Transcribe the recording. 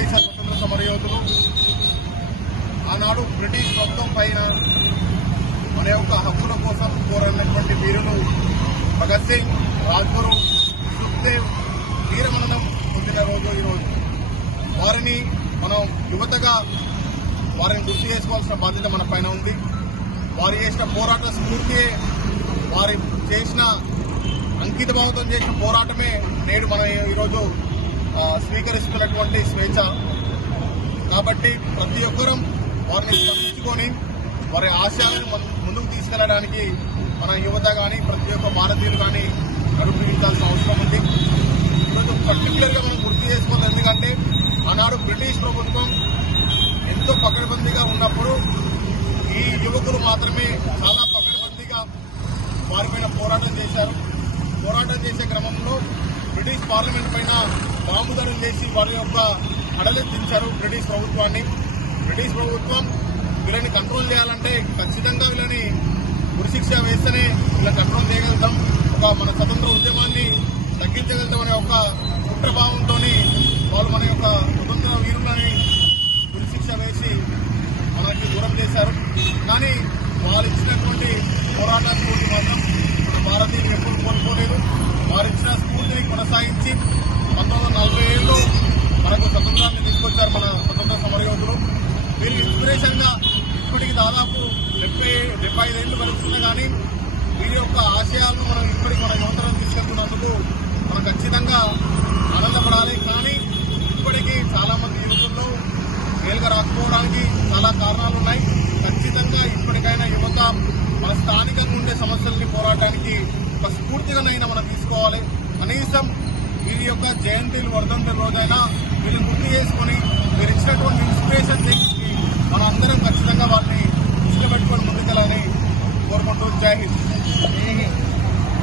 భారతదేశ స్వతంత్ర సమరయోధులు ఆనాడు బ్రిటిష్ ప్రభుత్వం పైన మన యొక్క హక్కుల కోసం పోరాడినటువంటి వీరులు భగత్ సింగ్, రాజ్గురు, సుఖ్దేవ్ వీరమరణం పొందిన రోజు ఈరోజు. వారిని మనం యువతగా వారిని గుర్తు చేసుకోవాల్సిన బాధ్యత మన పైన ఉంది. వారు చేసిన పోరాట స్ఫూర్తియే, వారి చేసిన అంకిత భావంతో చేసిన పోరాటమే నేడు మనం ఈరోజు స్వీకరిస్తున్నటువంటి స్వేచ్ఛ. కాబట్టి ప్రతి ఒక్కరం వారిని స్మరించుకొని వారి ఆశయాలను ముందుకు తీసుకెళ్లడానికి మన యువత కానీ ప్రతి ఒక్క భారతీయులు కానీ అడుగుపించాల్సిన అవసరం ఉంది. ఈరోజు పర్టికులర్గా మనం గుర్తు చేసుకోవాలి. ఎందుకంటే ఆనాడు బ్రిటిష్ ప్రభుత్వం ఎంతో పకడ్బందీగా ఉన్నప్పుడు ఈ యువకులు మాత్రమే చాలా పకడ్బందీగా వారిపైన పోరాటం చేశారు. పోరాటం చేసే క్రమంలో బ్రిటిష్ పార్లమెంట్ పైన బాంబు దాడులు చేసి వారి యొక్క అడలెత్తించారు బ్రిటిష్ ప్రభుత్వాన్ని. బ్రిటిష్ ప్రభుత్వం వీళ్ళని కంట్రోల్ చేయాలంటే ఖచ్చితంగా వీళ్ళని ఉరిశిక్ష వేస్తేనే వీళ్ళని కంట్రోల్ చేయగలుగుతాం, మన స్వతంత్ర ఉద్యమాన్ని తగ్గించగలుగుతామనే ఒక కుట్రభావంతో వాళ్ళు మన యొక్క స్వతంత్ర వీరులని ఉరిశిక్ష వేసి మనకి దూరం చేశారు. కానీ వాళ్ళు ఇచ్చినటువంటి పోరాట స్ఫూర్తి మాత్రం మన భారతీయులు ఎప్పుడు కోల్పోలేదు. వారు ఇచ్చిన స్ఫూర్తిని కొనసాగించి 1947లో మనకు స్వతంత్రాన్ని తీసుకొచ్చారు మన స్వతంత్ర సమరయోధులు. వీళ్ళు ఇన్స్పిరేషన్గా ఇప్పటికి దాదాపు 75 ఏళ్ళు గడుస్తున్నా కానీ వీరి యొక్క ఆశయాలను మనం ఇప్పటికి మన యువతరం తీసుకెళ్తున్నందుకు మనం ఖచ్చితంగా ఆనందపడాలి. కానీ ఇప్పటికీ చాలామంది యువకుల్లో మేలుగా రాకపోవడానికి చాలా కారణాలు ఉన్నాయి. ఖచ్చితంగా ఇప్పటికైనా యువత మన స్థానికంగా ఉండే సమస్యల్ని పోరాటానికి ఒక స్ఫూర్తిగానైనా మనం తీసుకోవాలి. కనీసం వీరి యొక్క జయంతిలు వర్ధంతుల రోజైనా వీళ్ళని గుర్తు